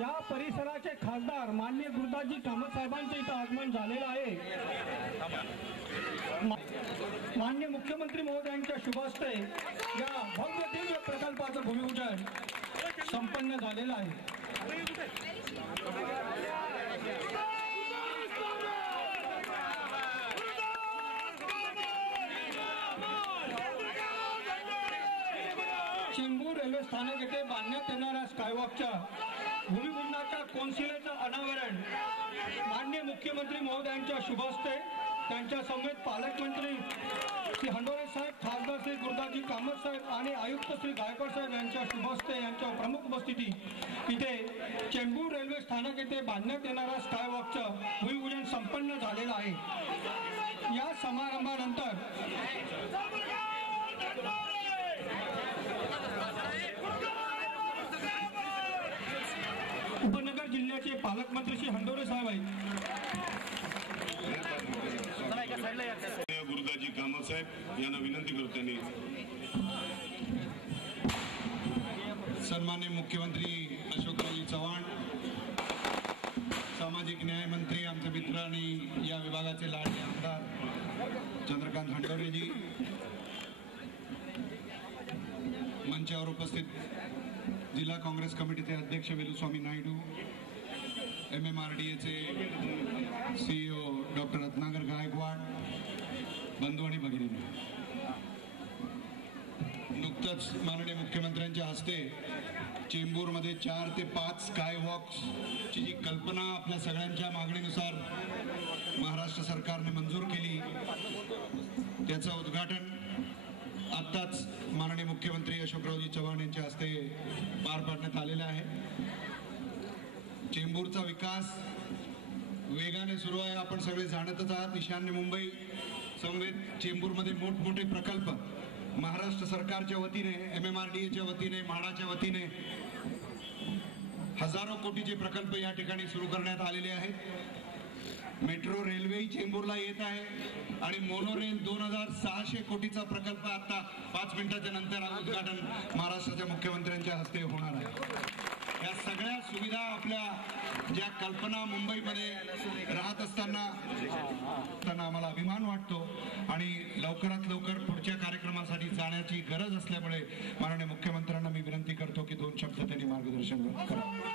या परिसराचे खासदार माननीय गुरुदासजी कामत साहेबांचे इथं आगमन झालेलं आहे। माननीय मुख्यमंत्री महोदयांच्या शुभ हस्ते या भव्य दिव्य प्रकल्पाचं भूमिपूजन संपन्न झालेलं आहे। चेंबूर रेल्वे स्थानक येथे बांधण्यात येणाऱ्या स्कायवॉकच्या भूमिपूजनाच्या कौन्सिलचं अनावरण माननीय मुख्यमंत्री महोदयांच्या शुभ हस्ते, त्यांच्या समेत पालकमंत्री श्री हंडोरे साहेब, खासदार श्री गुरुदासजी कामत साहेब आणि आयुक्त श्री गायकवाड साहेब यांच्या शुभ हस्ते यांच्या प्रमुख उपस्थिती इथे चेंबूर रेल्वे स्थानक येथे बांधण्यात येणाऱ्या स्कायवॉकचं भूमिपूजन संपन्न झालेलं आहे। या समारंभानंतर उपनगर जिल्ह्याचे पालकमंत्री श्री हंडोरे साहेब आहेत। गुरुदासजी कामत साहेब यांना विनंती करतो त्यांनी। सन्माननीय मुख्यमंत्री अशोकरावजी चव्हाण, सामाजिक न्याय मंत्री, आमचे मित्र आणि या विभागाचे लाडके आमदार चंद्रकांत हंडोरेजी, मंचावर उपस्थित जिल्हा काँग्रेस कमिटीचे अध्यक्ष वेलुस्वामी नायडू, MMRDAचे CEO डॉक्टर रत्नाकर गायकवाड, बंधू आणि भगिनी, नुकतंच माननीय मुख्यमंत्र्यांच्या हस्ते चेंबूरमध्ये 4 ते 5 स्कायवॉक्सची जी कल्पना आपल्या सगळ्यांच्या मागणीनुसार महाराष्ट्र सरकारने मंजूर केली, त्याचं उद्घाटन आत्ताच माननीय मुख्यमंत्री अशोकरावजी चव्हाण यांच्या हस्ते पार पाडण्यात आलेला आहे। चेंबूरचा विकास वेगाने सुरू आहे, आपण सगळे जाणतच आहात। ईशान्य मुंबई समवेत चेंबूरमध्ये मोठमोठे प्रकल्प महाराष्ट्र सरकारच्या वतीने, MMRDAच्या वतीने, म्हाडाच्या वतीने हजारो कोटीचे प्रकल्प या ठिकाणी सुरू करण्यात आलेले आहेत। मेट्रो रेल्वेही चेंबूरला येत आहे आणि मोनोरेल 2600 कोटीचा प्रकल्प आता 5 मिनिटाच्या नंतर उद्घाटन महाराष्ट्राच्या मुख्यमंत्र्यांच्या हस्ते होणार आहे। या सगळ्या सुविधा आपल्या ज्या कल्पना मुंबईमध्ये राहत असताना आम्हाला अभिमान वाटतो आणि लवकरात लवकर पुढच्या कार्यक्रमासाठी जाण्याची गरज असल्यामुळे माननीय मुख्यमंत्र्यांना मी विनंती करतो की 2 शब्द त्यांनी मार्गदर्शन करा।